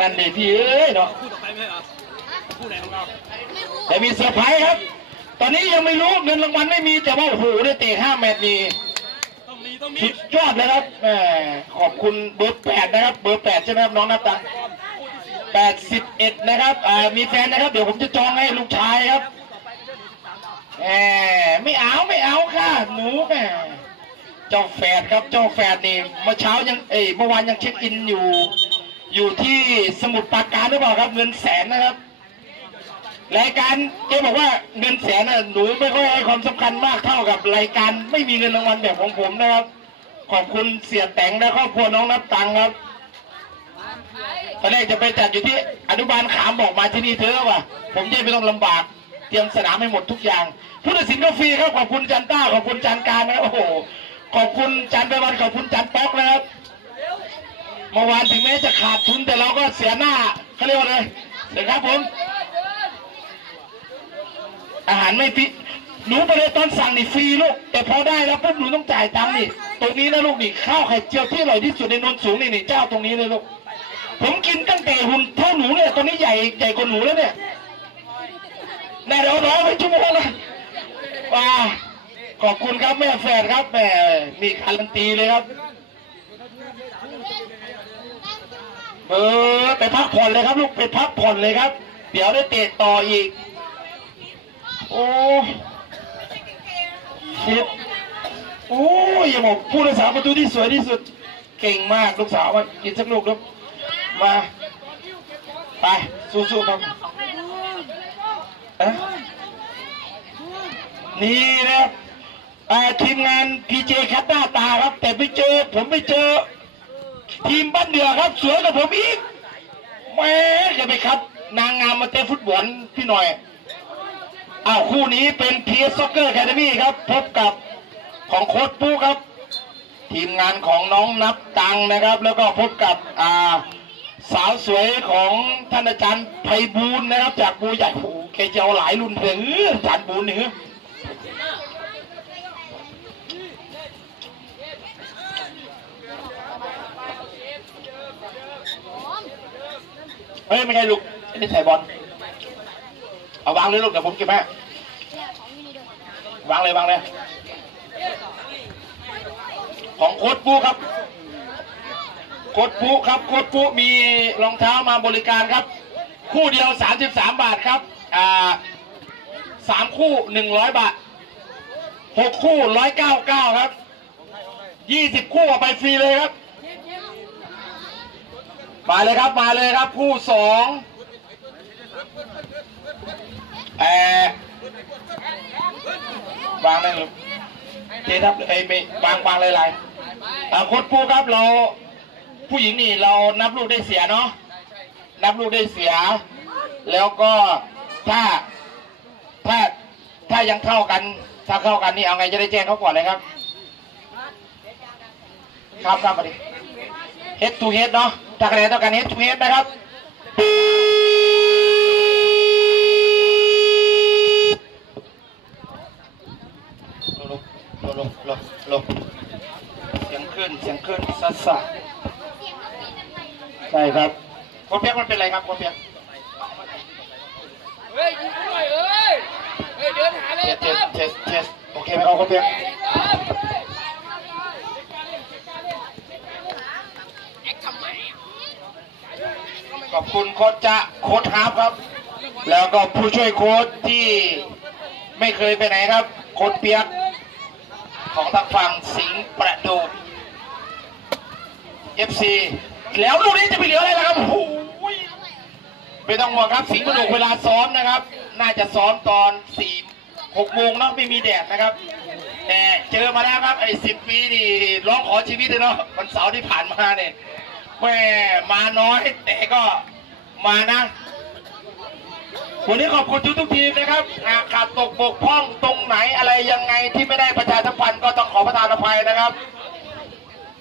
นั่นดิพี่เอ้ยเนาะคู่ต่อไปไม่ใช่เหรอคู่ไหนของเราแต่มีเซอร์ไพรส์ครับ ตอนนี้ยังไม่รู้เงินรางวัลไม่มีแต่ว่าโอ้โหได้เตะห้าแมตช์นี่ต้องมีต้องมีสุดยอดเลยครับแหมขอบคุณเบอร์แปดนะครับ เบอร์แปดใช่ไหมครับน้องนับตังแปดสิบเอ็ดนะครับอ่ามีแฟนนะครับ เดี๋ยวผมจะจองให้ลูกชายครับแหมไม่เอาไม่เอาค่ะ หนูแหมเจ้าแฝดครับ เจ้าแฝดนี่เมื่อเช้ายังเอ้ยเมื่อวานยังเช็คอินอยู่ อยู่ที่สมุทรปราการหรือเปล่าครับเงินแสนนะครับรายการเจ๊บอกว่าเงินแสนน่ะหนูไม่ค่อยให้ความสำคัญมากเท่ากับรายการไม่มีเงินรางวัลแบบของผมนะครับ ขอบคุณเสียแต่งและครอบครัวน้องนับตังครับตอนแรกจะไปจัดอยู่ที่อนุบาลขามบอกมาที่นี่เถอะว่ะผมจะไม่ต้องลำบาก เตรียมสนามให้หมดทุกอย่างผู้ตัดสินก็ฟรีครับขอบคุณจันต้าขอบคุณจันการนะโอ้โหขอบคุณจันไปวันขอบคุณจันป๊อกนะครับ เมื่อวานถึงแม้จะขาดทุนแต่เราก็เสียหน้าเขาเรียกว่าอะไรเดี๋ยครับผม อาหารไม่ฟรีหนูไปเลยตอนสั่งนี่ฟรีลูก แต่พอได้แล้วปุ๊บหนูต้องจ่ายตังค์นี่ ตรงนี้นะลูกนี่ข้าวไข่เจียวที่อร่อยที่สุดในนนท์สูงนี่นี่เจ้าตรงนี้เลยลูก ผมกินตั้งแต่หุ่นเท่าหนูเนี่ยตอนนี้ใหญ่ใหญ่กว่าหนูแล้วเนี่ยแน่เดี๋ยวรอไปชั่วโมงนะว้าขอบคุณครับแม่แฟนครับแม่มีการันตีเลยครับ เออไปพักผ่อนเลยครับลูกไปพักผ่อนเลยครับ เดี๋ยวได้เตะต่ออีก โอ้คิดโอ้ยอย่าบอกผู้รักษาประตูที่สวยที่สุด เก่งมากลูกสาวมากินสักลูกลูกมาไปสู้ๆครับนี่นะครับอ่าทีมงานพีเจคัดหน้าตาครับ แต่ไปเจอ ผมไปเจอ ทีมบ้านเดือครับสวยกว่าผมอีกแม่จะไปครับ นางงามมาเตะฟุตบอลพี่หน่อยอ้าวคู่นี้เป็น PS Soccer Academy ครับ พบกับของโค้ชปูครับ ทีมงานของน้องนับตังนะครับ แล้วก็พบกับอ่าสาวสวยของท่านอาจารย์ไพบูลย์นะครับ จากบูใหญ่โอ้แกจะเอาหลายรุ่นเพลงเอออาจารย์บูลย์นี่เอ เฮ้ยไม่ใช่ลูกอันนี้ใส่บอลเอาวางเลยลูกเดี๋ยวผมเก็บให้วางเลยวางเลยของโค้ดปูครับโค้ดปูครับโค้ดปูมีรองเท้ามาบริการครับ คู่เดียว 33 บาทครับอ่าสามคู่ 100 บาทหกคู่ 199 ครับ 20 คู่เอาไปฟรีเลยครับ มาเลยครับมาเลยครับคู่สองแอร์วางได้หรือเททับไอ้ไม่วางวางเลยลายๆอ่าโค้ดปูครับเรา ผู้หญิงนี่เรานับลูกได้เสียเนาะนับลูกได้เสีย แล้วก็ถ้าถ้าถ้ายังเท่ากันถ้าเข้ากันนี่เอาไงจะได้แจ้งเขาก่อนเลยครับ ครับครับมาดิ head to head เนาะถ้าคะแนนเท่ากัน head to head นะครับลบลบลบลบลบเสียงขึ้นเสียงขึ้นสัสสะใช่ครับคตรเปียกมันเป็นไรครับคตรเปียกเฮ้ยยิงหน่อยเอ้ยเฮ้ยเดินหาเลยเทสเทสเทสโอเคไหมครับคตรเปียก แอคทำไมอะ ขอบคุณโค้ชจะโค้ชฮาร์ฟครับ แล้วก็ผู้ช่วยโค้ชที่ไม่เคยไปไหนครับ โค้ชเปียก ของทางฝั่งสิงห์ประดู FC แล้วลูกนี้จะไปเหลืออะไรล่ะครับโอ้โหไม่ต้องห่วงครับสิงห์ประดูเวลาซ้อมนะครับ น่าจะซ้อมตอนสี่หกโมงเนาะไม่มีแดดนะครับแต่เจอมาแล้วครับไอ้สิบปีนี่ร้องขอชีวิตเลยเนาะวันเสาร์ที่ผ่านมาเนี่ย แม่มาน้อยแต่ก็มานะ วันนี้ขอบคุณทุกทุกทีมนะครับหากขาดตกบกพร่องตรงไหนอะไรยังไงที่ไม่ได้ประชาสัมพันธ์ก็ต้องขอประทานอภัยนะครับ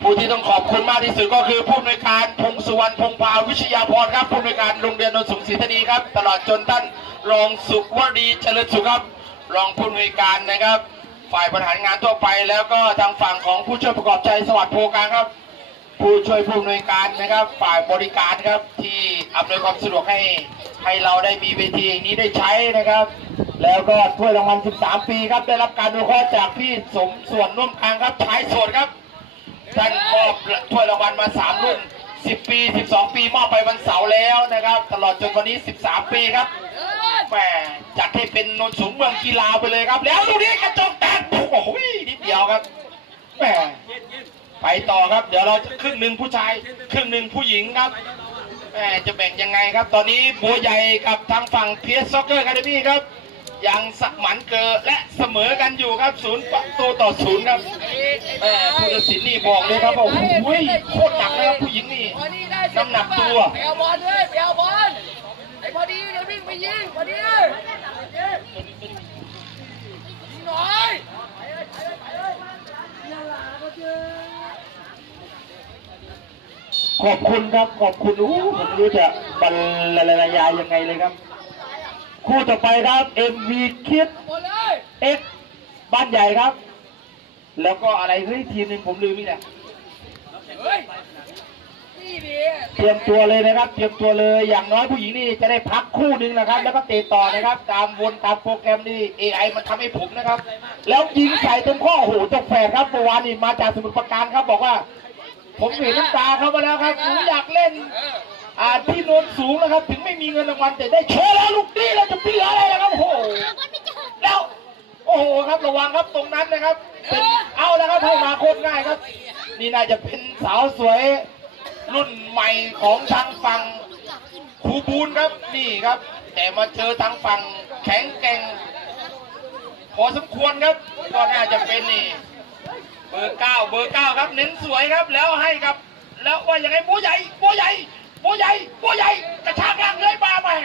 ผู้ที่ต้องขอบคุณมากที่สุดก็คือผู้อำนวยการพงสุวรรณพงพาวิชยาพรครับผู้อำนวยการโรงเรียนนนทสุขศรีธนีครับ ตลอดจนท่านรองสุขวดีเจริญสุขครับรองผู้อำนวยการนะครับ ฝ่ายบริหารงานทั่วไป แล้วก็ทางฝั่งของผู้ช่วยประกอบใจสวัสดิ์โพกลางครับ ผู้ช่วยผู้อำนวยการนะครับ ฝ่ายบริการครับที่อำนวยความสะดวกให้ให้เราได้มีเวทีนี้ได้ใช้นะครับ แล้วก็ถ้วยรางวัล 13 ปีครับ ได้รับการอนุเคราะห์จากพี่สมส่วนร่วมกลางครับชายโสดครับท่านมอบถ้วยรางวัลมา 3 รุ่น 10 ปี 12 ปีมอบไปวันเสาร์แล้วนะครับ ตลอดจนวันนี้ 13 ปีครับแหมจัดให้เป็นนนสูงเมืองกีฬาไปเลยครับ แล้วลูกนี้กระจกแตกโอ้โหนิดเดียวครับแหม ไปต่อครับ เดี๋ยวเราจะครึ่งหนึ่งผู้ชาย ครึ่งหนึ่งผู้หญิงครับแหมจะแบ่งยังไงครับ ตอนนี้บัวใหญ่กับทางฝั่งเพียสซ็อกเกอร์คาเดมี่ครับยังสมันเกอและเสมอกันอยู่ครับศูนย์ประตูต่อศูนย์ครับแหมผู้ตัดสินนี่บอกเลยครับว่าโอ้โหโคตรหนักเลยครับผู้หญิงนี่น้ำหนักตัวไปเอาบอลเลยไปเอาบอลไอ้พอดีเดี๋ยววิ่งไปยิงพอดียิงหน่อย ขอบคุณครับขอบคุณอู้ผมรู้จะบรรยายยังไงเลยครับ คู่ต่อไปครับ MV คิดบอลเลย X บ้านใหญ่ครับ แล้วก็อะไรเฮ้ยทีมหนึ่งผมลืมนี่แหละเฮ้ยนี่ดิเตรียมตัวเลยนะครับ เตรียมตัวเลยอย่างน้อยผู้หญิงนี่จะได้พักคู่หนึ่งนะครับ แล้วก็เตะต่อนะครับ ตามวนตามโปรแกรมนี่ AI มันทำให้ผมนะครับ แล้วยิงใส่เต็มข้อโอ้โหตกแฝดครับเมื่อวานนี่มาจากสมุทรปราการครับบอกว่า ผมเห็นน้ำตาเขามาแล้วครับผมอยากเล่นเอออ่าที่โนนสูงนะครับ ถึงไม่มีเงินรางวัลแต่ได้โชว์แล้วลูกนี้เราจะเปลี่ยอะไรนะครับโอ้โหแล้วโอ้โหครับระวังครับตรงนั้นนะครับ เป็นเอาแล้วครับให้มาโคตรง่ายครับ นี่น่าจะเป็นสาวสวยรุ่นใหม่ของทางฝั่งครูบูนครับนี่ครับ แต่มาเจอทางฝั่งแข็งแกร่งพอสมควรครับก็น่าจะเป็นนี่ เบอร์เก้าเบอร์เก้าครับเน้นสวยครับแล้วให้ครับ แล้วว่ายังไงบัวใหญ่บัวใหญ่บัวใหญ่บัวใหญ่กระชากลากเลยมาแม่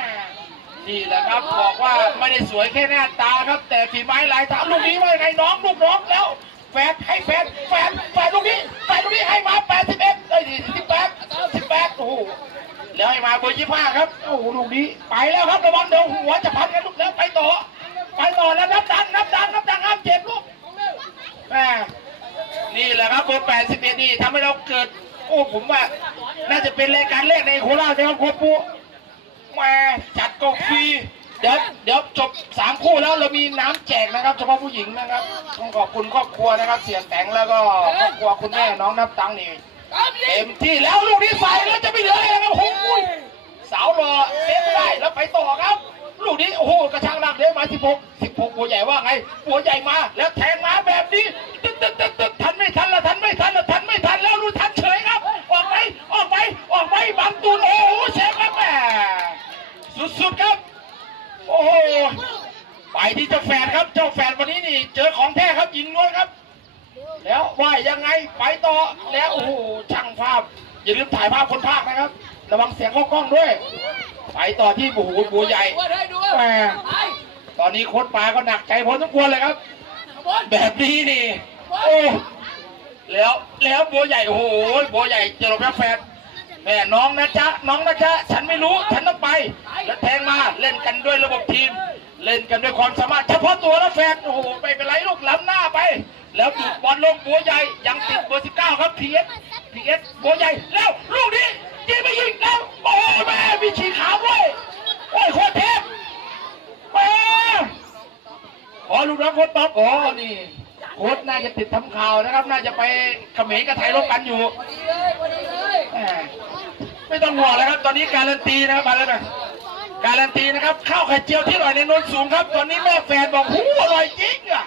นี่แหละครับบอกว่าไม่ได้สวยแค่หน้าตาครับ แต่ฝีไม้ลายเท้าลูกนี้ว่ายังไงน้องลูกน้องแล้วแฟนให้แฟนแฟนแฟนลูกนี้แฟนลูกนี้ให้มา81เอ้ย18 18โอ้โหแล้วให้มาเบอร์25ครับโอ้โหลูกนี้ไปแล้วครับระวังเดี๋ยวหัวจะพันกันลูกแล้วไปต่อไปต่อแล้วนับดังนับดังนับดังห้ามเจ็บลูกแม่ นี่แหละครับเบอร์81นี่ทำให้เราเกิด โอ้ผมว่า น่าจะเป็นรายการแรกในโคราชนะครับโคปูแหมาจัดก็ฟรีเดี๋ยวเดี๋ยวจบสามคู่แล้วเรามีน้ำแจกนะครับเฉพาะผู้หญิงนะครับต้องขอบคุณครอบครัวนะครับ เสียแตงแล้วก็ครอบครัวคุณแม่น้องนับตังนี่เต็มที่แล้วลูกนี้ใส่แล้วจะไม่เหลืออะไรแล้วครับโอ้โหสาวรอเซฟไม่ได้แล้วไปต่อครับ ลูกนี้โอ้โหกระชากลากเลี้ยวมา16 16หัวใหญ่ว่าไง หัวใหญ่มา แล้วแทงมาแบบนี้ตึ๊ดตึ๊ดตึ๊ดตึ๊ดทันไม่ทันละทันไม่ทันละทันไม่ทันแล้วรู้ทันเฉยครับ ออกไปออกไปออกไปบังตูนโอ้โหเซฟครับแหมสุดๆครับ โอ้โหไปที่เจ้าแฟนครับ เจ้าแฟนวันนี้นี่ เจอของแท้ครับยิงล้วนครับ แล้วว่ายังไงไปต่อแล้วโอ้โหช่างภาพ อย่าลืมถ่ายภาพคนภาคนะครับ ระวังเสียงเข้ากล้องด้วย ไปต่อที่บูหูบัวใหญ่ดูได้ดูแหม่ไปตอนนี้โค้ชปลาก็หนักใจพอสมควรเลยครับขบวนแบบนี้นี่โอ้แล้วแล้วบัวใหญ่โอ้โหบัวใหญ่เจอกับแฟนแม่น้องนะจ๊ะน้องนะจ๊ะฉันไม่รู้ฉันต้องไป แล้วแทงมาเล่นกันด้วยระบบทีม เล่นกันด้วยความสามารถเฉพาะตัวแล้วแฟนโอ้โหไม่เป็นไรลูกล้ำหน้าไป แล้วจุดบอลลงบัวใหญ่ยังติดเบอร์สิบเก้าครับพีเอสพีเอสบัวใหญ่แล้วลูกนี้ ยิงไม่ยิงแล้วโอ้โหแม่มีฉีกขาด้วยโอ้ยโคตรเทพแม่อ๋อลูกน้องโค้ดป๊อปอ๋อนี่โค้ดน่าจะติดทำข่าวนะครับ น่าจะไปเขมรกับไทยรบกันอยู่พอดีเลยพอดีเลยแหมไม่ต้องห่วงแล้วครับ ตอนนี้การันตีนะครับมาแล้วนะการันตีนะครับข้าวไข่เจียวที่อร่อยในโนนสูงครับ ตอนนี้แม่แฟนบอกหูอร่อยจริงอะ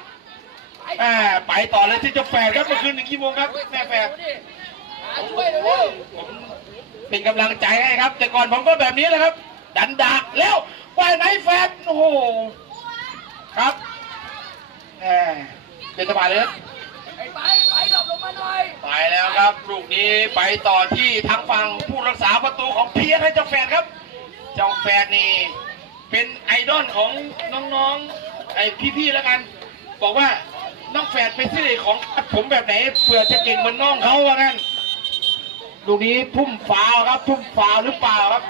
แหมไปต่อเลยที่เจ้าแฟนครับเมื่อคืนหนึ่งกี่โมงครับแม่แฟน ช่วยเลยเร็วผม เป็นกำลังใจให้ครับ แต่ก่อนผมก็แบบนี้แหละครับ ดันดักแล้วว่าไหนแฟนโอ้โหครับแหมเป็นสบายเลยนะไอ้ไปไปดรอปลงมาหน่อยไปแล้วครับลูกนี้ไปต่อที่ทางฝั่งผู้รักษาประตูของเพียรให้เจ้าแฟนครับ เจ้าแฟนนี่เป็นไอดอลของน้องๆไอพี่ๆแล้วกัน บอกว่าน้องแฟนไปซื้อของผมแบบไหนเผื่อจะเก่งเหมือนน้องเขาว่างั้น ลูกนี้ทุ่มฟาวครับ ทุ่มฟาวหรือเปล่าครับ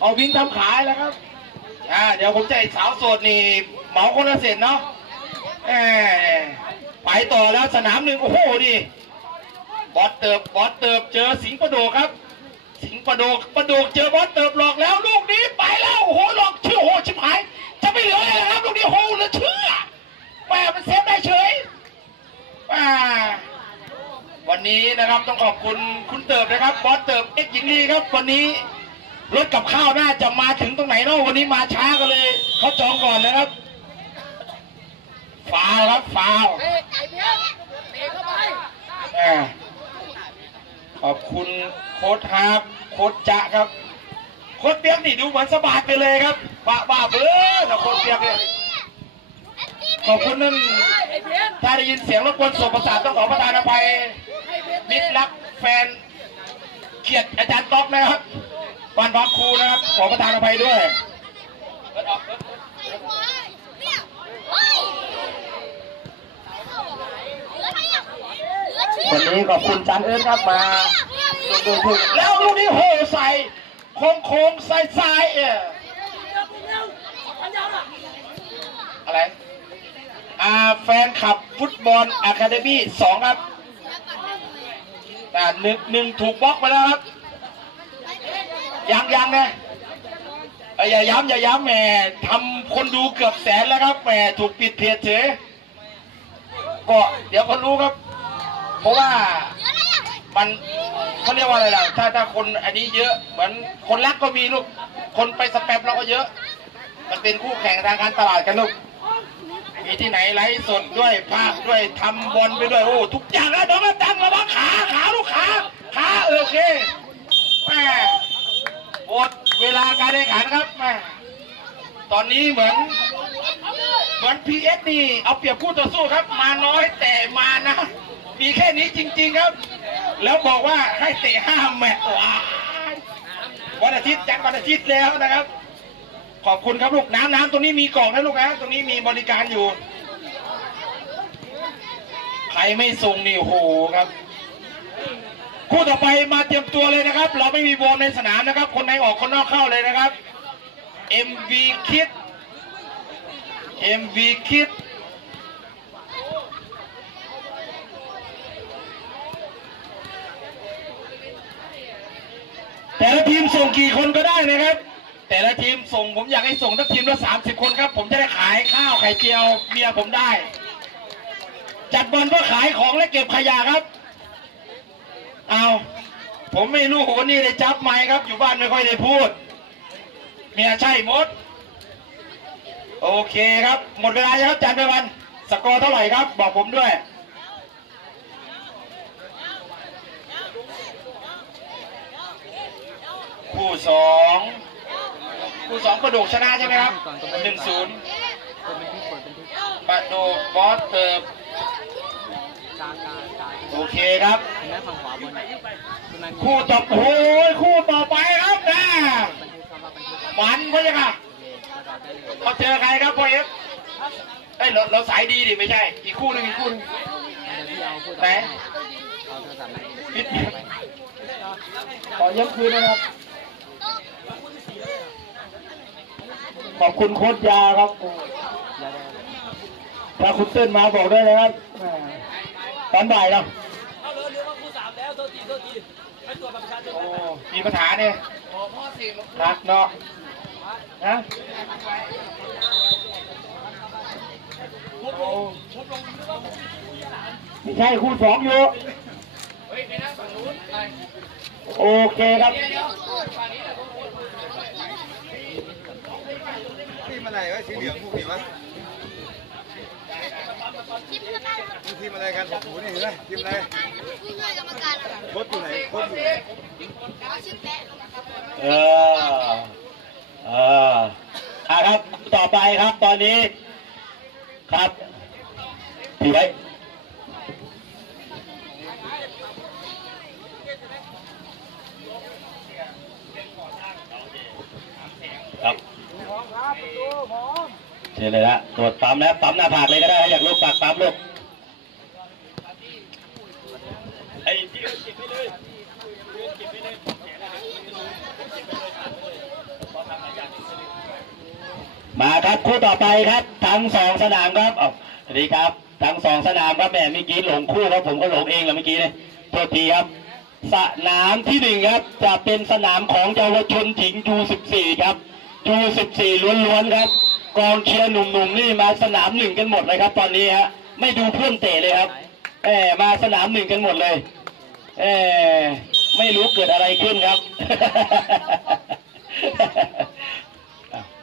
เอาวิ่งทำขายแล้วครับอ่าเดี๋ยวผมจะให้สาวโสดนี่เหมาคนละเสร็จเนาะแหมไปต่อแล้วสนามหนึ่งโอ้โหดิบอสเติบบอสเติบเจอสิงประโดครับ สิงประโดประโดเจอบอสเติบหลอกแล้วลูกนี้ไปแล้วโอ้โหหลอกเชื่อโหชิบหาย จะไม่เหลืออะไรแล้วครับลูกนี้โอ้โหเหลือเชื่อแหมมันเซฟได้เฉยแหม วันนี้นะครับต้องขอบคุณคุณเติบนะครับบอสเติบเอ็กซ์หญิงลีครับวันนี้รถกับข้าวน่าจะมาถึงตรงไหนเนาะวันนี้มาช้ากันเลยเขาจองก่อนนะครับฟาวล์ครับฟาวล์เตะไอ้เพี้ยนเตะเข้าไปอ่าขอบคุณโค้ดฮาร์ปโค้ดจะครับโค้ดเปียกนี่ดูเหมือนสบายไปเลยครับบ้าบ้าเบ้อนะโค้ดเปียกเนี่ยขอบคุณนั่นถ้าได้ยินเสียงรบกวนส่งประสาทต้องขอประทานอภัย มิตรรักแฟนเกียรติอาจารย์ต๊อกนะครับวันพักครูนะครับ ขอประทานอภัยด้วยวันนี้ขอบคุณจันเอิร์ธครับมาดูดูแล้วลูกนี้โหใส่โค้งโค้งใส่ใส่เอออะไรอ่าแฟนคลับฟุตบอลอะคาเดมี่สองครับ่าหนึ่งหนึ่งถูกบล็อกไปแล้วครับยังยังนะอย่าย้ำอย่าย้ำแหมทำคนดูเกือบแสนแล้วครับแหมถูกปิดเพจเฉยก็เดี๋ยวก็รู้ครับ เพราะว่ามันเขาเรียกว่าอะไรล่ะถ้าถ้าคนอันนี้เยอะเหมือนคนรักก็มีลูก คนไปสแปมเราก็เยอะ มันเป็นคู่แข่งทางการตลาดกันลูก มีที่ไหนไลฟ์สดด้วยภาพด้วยทำบอลไปด้วยโอ้ทุกอย่างนะน้องตั้งระวังขาขาลูกขาขาโอเคแม่หมดเวลาการแข่งขันครับแม่ตอนนี้เหมือนเหมือนพีเอสนี่เอาเปรียบคู่ต่อสู้ครับ มาน้อยแต่มานะ มีแค่นี้จริง ๆครับ แล้วบอกว่าให้เตะห้าแมตช์วันอาทิตย์จัดวันอาทิตย์แล้วนะครับ ขอบคุณครับลูกน้ำน้ำตรงนี้มีกล่องนะลูกนะตรงนี้มีบริการอยู่ ใครไม่ส่งนี่โหครับ คู่ต่อไปมาเตรียมตัวเลยนะครับ เราไม่มีวอร์มในสนามนะครับ คนในออกคนนอกเข้าเลยนะครับ MV Kid MV Kid แต่ละทีมส่งกี่คนก็ได้นะครับ แต่ละทีมส่งผมอยากให้ส่งทักทีมละสามสิบคนครับ ผมจะได้ขายข้าวไข่เจียวเมียผมได้ จัดบอลเพื่อขายของและเก็บขยะครับ เอาผมไม่รู้วันนี้ได้จับไม้ครับ อยู่บ้านไม่ค่อยได้พูด เมียใช่มด โอเคครับ หมดเวลาแล้วครับจันไปวัน สกอร์เท่าไหร่ครับ บอกผมด้วยคู่สอง คู่สองประโดกชนะใช่ไหมครับหนึ่งศูนย์ประโดกบอสเติบโอเคครับแม่ฝั่งขวาบนคือมันคู่ต่อโอ้ยคู่ต่อไปครับนะบันทึกคำว่าบันทึกมันเพราะยังไงโอเคก็รอได้เลยเขาเจอใครครับพ่อเอฟเอ้ยเราเราสายดีดิไม่ใช่ อีกคู่หนึงอีกคู่หนึงเดี๋ยวพี่เอาพูดไหนเอาโทรศัพท์มาปิดขอเยี่ยมคืนนะครับ ขอบคุณโค้ชยาครับเดี๋ยวถ้าคุณเต้นมาบอกได้เลยครับแหม่ตอนบ่ายเนาะเอาเลยเรือว่าคู่สามแล้วโทษทีโทษทีไม่ตรวจบัตรประชาชนโอ้มีปัญหาเนี่ยขอพ่อสินักเนาะนะชุบลงชุบลงหรือว่าไม่ใช่คู่สองอยู่เฮ้ยไปนั่งฝั่งนู้นไปโอเคครับ เดี๋ยวเดี๋ยวฝั่งนี้แหละ ทีม อะไรวะสีเหลืองพวกนี้วะทีมอะไรกันบอกหมูนี่เห็นไหมทีมอะไรผู้ช่วยกรรมการโค้ชอยู่ไหนโค้ชอยู่ไหนเออเอออะครับต่อไปครับตอนนี้ ครับพี่ไว้ครับ เชิญเลยละตรวจปั๊มแล้วปั๊มหน้าผากเลยก็ได้อยากลูกปากปั๊มลูกไอ้ที่เก็บไปเลยมาครับคู่ต่อไปครับ ทั้งสองสนามครับเอาสวัสดีครับ ทั้งสองสนามครับแหม่เมื่อกี้หลงคู่ครับผมก็หลงเองแหละเมื่อกี้เนี่ยโทษทีครับ สนามที่หนึ่งครับ จะเป็นสนามของเยาวชนหญิงยู14ครับยู14ล้วนๆครับ กองเชียร์หนุ่มๆนี่มาสนามหนึ่งกันหมดเลยครับ ตอนนี้ฮะไม่ดูเพื่อนเตะเลยครับแหมมาสนามหนึ่งกันหมดเลยเออไม่รู้เกิดอะไรขึ้นครับ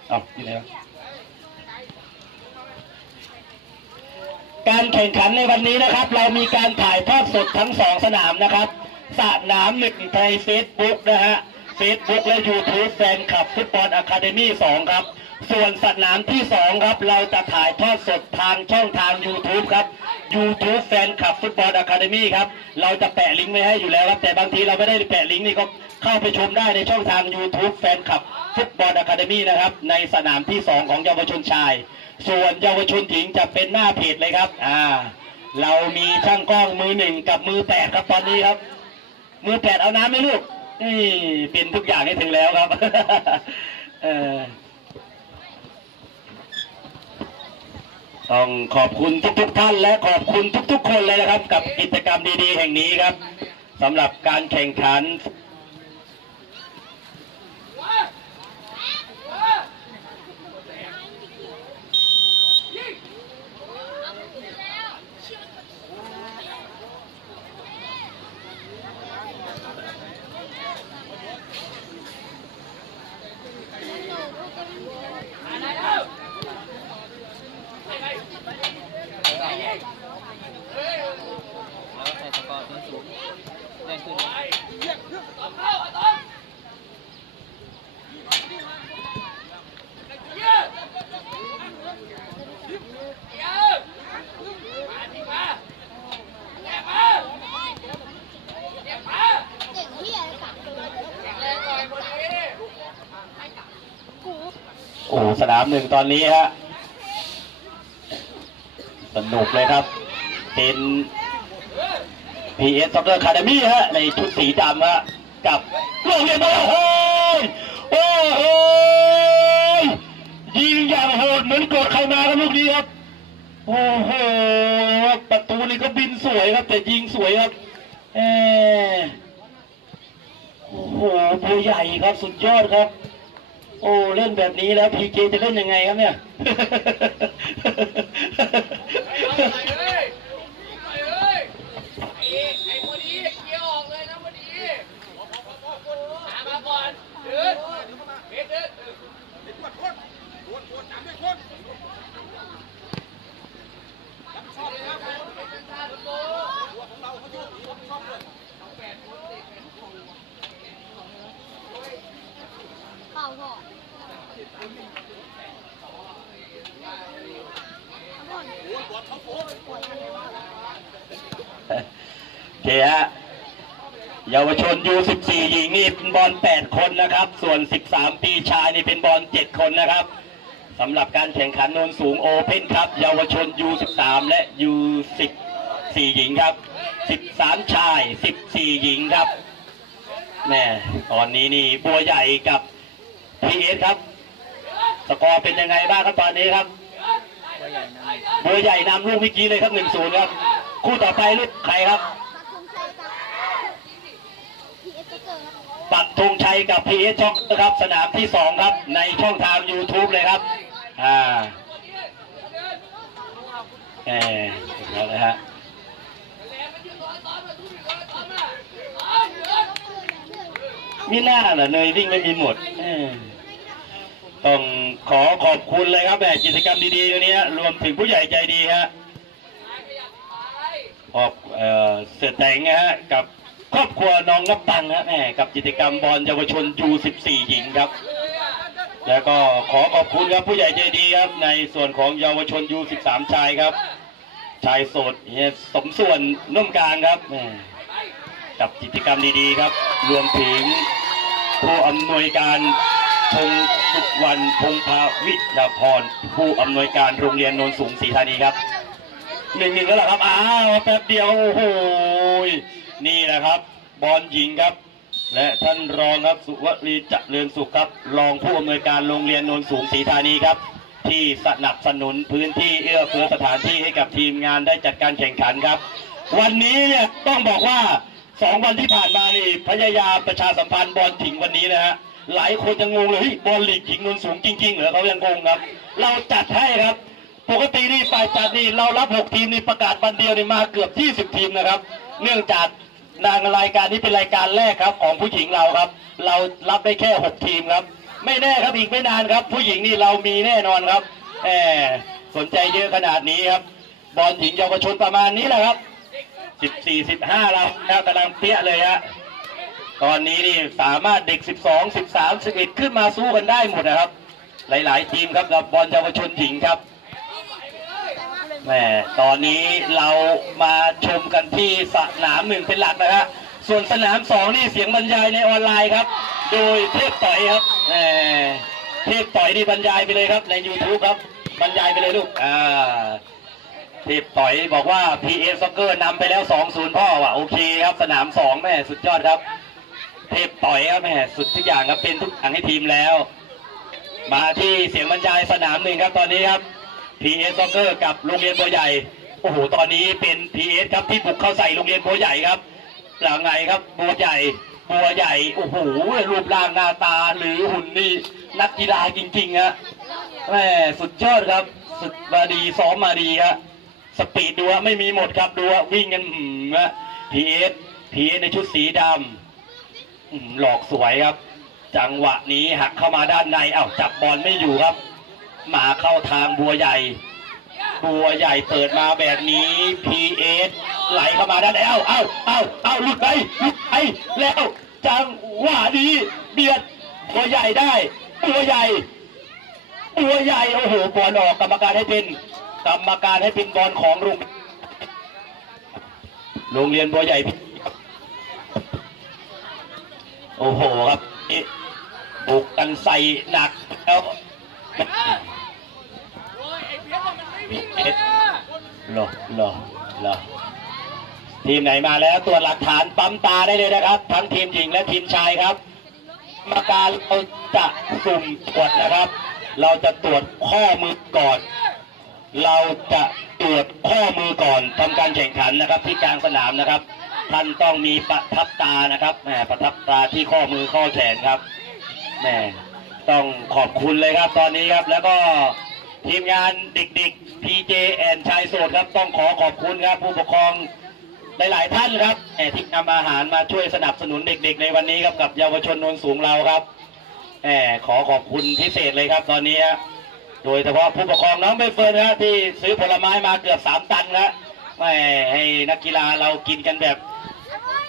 เอาอยู่ไหนวะการแข่งขันในวันนี้นะครับ เรามีการถ่ายทอดสดทั้งสองสนามนะครับสนามหนึ่งในเฟซบุ๊กนะฮะเฟซบุ๊กและยูทูบแฟนคลับฟุตบอลอะคาเดมี่สองครับ ส่วนสนามที่สองครับเราจะถ่ายทอดสดทางช่องทาง YouTube ครับ YouTube แฟนคลับฟุตบอลอะคาเดมี่ครับ เราจะแปะลิงก์ไว้ให้อยู่แล้วครับ แต่บางทีเราไม่ได้แปะลิงก์นี่ก็เข้าไปชมได้ในช่องทาง YouTube แฟนคลับฟุตบอลอะคาเดมี่นะครับ ในสนามที่สองของเยาวชนชาย ส่วนเยาวชนหญิงจะเป็นหน้าเพจเลยครับอ่าเรามีช่างกล้องมือหนึ่งกับมือแปดครับตอนนี้ครับ มือแปดเอาน้ำไหมลูกนี่เป็นทุกอย่างให้ถึงแล้วครับ เออ ต้องขอบคุณทุกๆท่านและขอบคุณทุกๆ คนเลยนะครับ กับกิจกรรมดีๆ แห่งนี้ครับสำหรับการแข่งขัน แล้วใส่สกอร์สูงสูงได้ขึ้น เด็กเฮียเลยค่ะ โอ้ สนามหนึ่งตอนนี้ฮะสนุกเลยครับ เป็น PS Soccer Academy ฮะในชุดสีดำฮะกับโรงเรียนโอ้โหโอ้โหยิงอย่างโหดเหมือนกดใครมาครับลูกนี้ครับ โอ้โหประตูนี่ก็บินสวยครับ แต่ยิงสวยครับเออโอ้โหตัวใหญ่ครับสุดยอดครับ โอ้เล่นแบบนี้แล้วพีเจจะเล่นยังไงครับเนี่ย เปล่าพ่อ โอเคฮะ เยาวชนยู14หญิงนี่เป็นบอล8 คนนะครับ ส่วน 13 ปีชายนี่เป็นบอล7 คนนะครับสำหรับการแข่งขันโนนสูงโอเพ่นครับ เยาวชน U13 และ U14 หญิงครับ 13 ชาย 14 หญิงครับแม่ตอนนี้นี่บัวใหญ่กับพีเอสครับ สกอร์เป็นยังไงบ้างครับตอนนี้ครับบัวใหญ่นำลูกเมื่อกี้เลยครับ1-0ครับ คู่ต่อไปลูกใครครับ ปักธงชัยกับพีเอสเกองชัยกับพีเอช็อกนะครับสนามที่สองครับในช่องทาง YouTube เลยครับ อ่าแหมเอาเลยฮะมีหน้าเหรอเนยวิ่งไม่มีหมดต้องขอขอบคุณเลยครับแม่กิจกรรมดีๆวันนี้รวมถึงผู้ใหญ่ใจดีฮะขอบเอ่อเสือแตงนะฮะกับ ครอบครัวน้องนับตังค์นะแม่กับกิจกรรมบอลเยาวชน U14 หญิงครับ แล้วก็ขอขอบคุณครับผู้ใหญ่ใจดีครับ ในส่วนของเยาวชน U13 ชายครับ ชายโสดเฮียสมส่วนนุ่มกลางครับแม่กับกิจกรรมดีๆครับ รวมถึงผู้อำนวยการพงสุวรรณพงภาวิทยาพรผู้อำนวยการโรงเรียนโนนสูงศรีธานีครับหนึ่งหนึ่งแล้วหรอครับอ้าวแป๊บเดียวโอ้โห นี่แหละครับ บอลหญิงครับ และท่านรองครับสุวรีจเจริญสุขครับ รองผู้อำนวยการโรงเรียนโนนสูงศรีธานีครับ ที่สนับสนุนพื้นที่เอื้อเฟื้อสถานที่ให้กับทีมงานได้จัดการแข่งขันครับ วันนี้เนี่ยต้องบอกว่าสองวันที่ผ่านมานี่พยายามประชาสัมพันธ์บอลถิงวันนี้นะฮะหลายคนยังงงเลยเฮ้ยบอลลีกหญิงนนสูงจริงๆเหรอเขายังงงครับ เราจัดให้ครับ ปกตินี่ฝ่ายจัดนี่เรารับ 6 ทีมนี่ประกาศวันเดียวนี่มาเกือบ 20 ทีมนะครับ เนื่องจาก นางรายการนี้เป็นรายการแรกครับของผู้หญิงเราครับ เรารับได้แค่6ทีมครับ ไม่แน่ครับอีกไม่นานครับ ผู้หญิงนี่เรามีแน่นอนครับแหมสนใจเยอะขนาดนี้ครับ บอลหญิงเยาวชนประมาณนี้แหละครับ14 15เราแล้วกำลังเปี้ยเลยฮะตอนนี้นี่สามารถเด็ก 12 13 11 ขึ้นมาสู้กันได้หมดนะครับ หลาย ๆ ทีมครับกับบอลเยาวชนหญิงครับ แหมตอนนี้เรามาชมกันที่สนามหนึ่งเป็นหลักนะฮะส่วนสนามสองนี่เสียงบรรยายในออนไลน์ครับ โดยเทพต่อยครับแหมเทพต่อยนี่บรรยายไปเลยครับใน YouTube ครับบรรยายไปเลยลูกอ่าเทพต่อยบอกว่า PA Soccer นำไปแล้ว 2-0 พ่อว่ะโอเคครับสนาม2แม่สุดยอดครับ เทพต่อยครับแม่สุดทุกอย่างครับเป็นทุกอย่างให้ทีมแล้ว มาที่เสียงบรรยายสนามหนึ่งครับตอนนี้ครับ PS Soccer กับโรงเรียนบัวใหญ่ โอ้โห ตอนนี้เป็น PS ครับที่บุกเข้าใส่โรงเรียนบัวใหญ่ครับ หลังไงครับบัวใหญ่บัวใหญ่ โอ้โห รูปร่างหน้าตาหรือหุ่นนี่นักกีฬาจริงๆฮะแม่สุดยอดครับสุดมาดีซ้อมมาดีฮะสปีดดูฮะไม่มีหมดครับดูฮะวิ่งกันหืมฮะ PS PS ในชุดสีดำหลอกสวยครับ จังหวะนี้หักเข้ามาด้านในเอ้าจับบอลไม่อยู่ครับ มาเข้าทางบัวใหญ่ บัวใหญ่เปิดมาแบบนี้ PS ไหลเข้ามาด้านเอ้าเอ้าเอ้าเอ้าหลุดไปหลุดไปแล้วจังหวะนี้เบียดบัวใหญ่ได้บัวใหญ่บัวใหญ่โอ้โหบอลออกกรรมการให้เป็นกรรมการให้เป็นบอลของโรงโรงเรียนบัวใหญ่ โอ้โหครับบุกกันใส่หนักแล้ว โอ้ยไอ้เพชรมันไม่ วิ่งเหรอหรอหรอทีมไหนมาแล้วตรวจหลักฐานปั๊มตาได้เลยนะครับ ทั้งทีมหญิงและทีมชายครับกรรมการเราจะสุ่มตรวจนะครับ เราจะตรวจข้อมือก่อน เราจะตรวจข้อมือก่อนทำการแข่งขันนะครับ ที่กลางสนามนะครับ ท่านต้องมีประทับตานะครับแหมประทับตาที่ข้อมือข้อแขนครับแหมต้องขอบคุณเลยครับตอนนี้ครับแล้วก็ ทีมงานเด็กๆ PJ แอนชายโสดครับ ต้องขอขอบคุณครับ ผู้ปกครองหลายๆท่านครับแหมที่นำอาหารมาช่วยสนับสนุนเด็ก ๆ ในวันนี้ครับกับเยาวชนโนนสูงเราครับแหมขอขอบคุณพิเศษเลยครับตอนนี้ฮะโดยเฉพาะผู้ปกครองน้องใบเฟิร์นนะที่ซื้อผลไม้มาเกือบสามตันนะไม่ให้นักกีฬาเรากินกันแบบ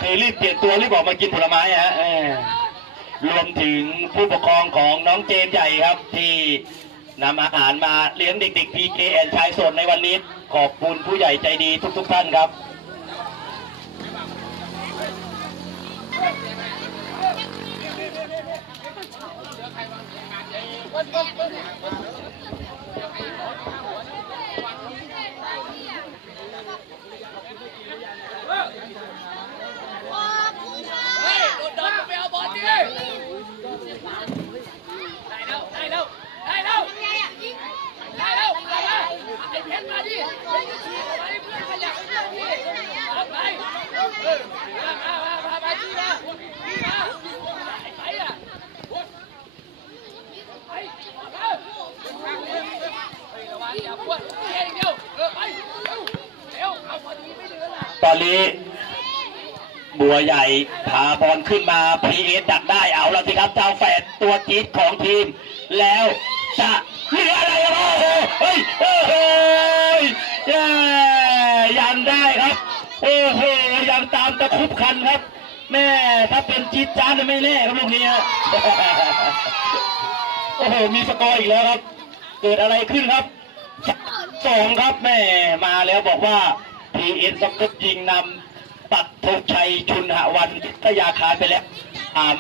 คือรีบเปลี่ยนตัวรีบออกมากินผลไม้ฮะรวมถึงผู้ปกครองของน้องเจมส์ใหญ่ครับที่ นำอาหารมาเลี้ยงเด็กๆ PKN ชายโสดในวันนี้ขอบคุณผู้ใหญ่ใจดีทุกๆท่านครับเฮ้ยโดนดอนไปเอาบอลดิได้แล้วได้แล้วได้แล้วได้แล้วได้แล้วไอ้เพชรมาดิไอ้ก็ฉีกไปเพื่อนขยับไปเพื่อนดิเอาไปเออมามามามามาจี้มาจี้มาไอ้ไปอะไปเออเฮ้ยระวังอย่าปวดเก่งเดียวเออไปเร็วเร็วเอาพอดีไม่เหลือละ ตอนนี้ บัว ใหญ่พาบอลขึ้นมาพีเอดักได้เอาแล้วสิครับเจ้าแฝดตัวจี๊ดของทีม แล้วจะเหลืออะไรครับโอ้โหเฮ้ยโอ้โหเย้ยังได้ครับโอ้โหยังตามตะคุบคันครับ แม่ถ้าเป็นจี๊ดจ้าดไม่แน่ครับลูกนี้ฮะโอ้โหมีสกอร์อีกแล้วครับ เกิดอะไรขึ้นครับสองครับแม่มาแล้วบอกว่าพีเอ็นสกัดยิงนำ ตัดธงชัยชุนหวันทยาคารไปแล้วสาม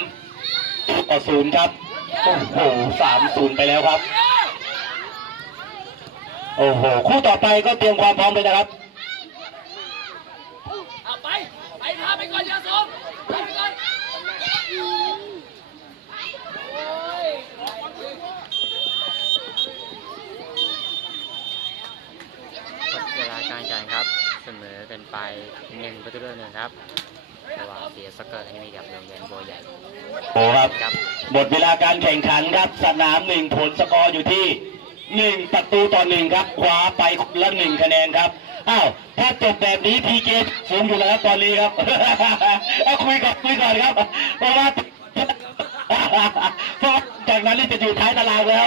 ต่อศูนย์ครับ โอ้โหสามศูนย์ไปแล้วครับ โอ้โห คู่ต่อไปก็เตรียมความพร้อมเลยนะครับ เอาไป ไปพาไปก่อนอยาสมไปไปก่อนโอ้ย หมดเวลาการแข่งครับเสมอกันไปหนึ่งประตูต่อหนึ่งครับเฮ้ยระหว่างเสียสกเกอร์ที่มีกับโรงเรียนบัวใหญ่โอ้ครับครับหมดเวลาการแข่งขันครับสนามหนึ่งผลสกอร์อยู่ที่หนึ่งประตูต่อหนึ่งครับคว้าไปคนละหนึ่งคะแนนครับอ้าวถ้าจบแบบนี้พีเกสูงอยู่แล้วครับตอนนี้ครับเอาคุยก่อนคุยก่อนครับ เพราะว่าเพราะจากนั้นนี่จะอยู่ท้ายตารางแล้ว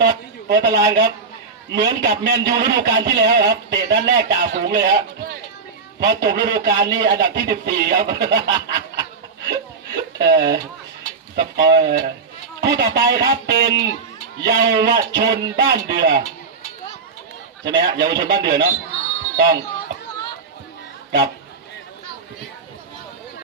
ตอนหัวตารางครับ เหมือนกับแมนยูฤดูกาลที่แล้วครับ เตะด้านแรกจ่าฝูงเลยครับพอจบฤดูกาลนี่อันดับที่สิบสี่ครับเออสปอยคู่ต่อไปครับเป็นเยาวชนบ้านเดือใช่ไหมฮะเยาวชนบ้านเดือเนาะต้องกับ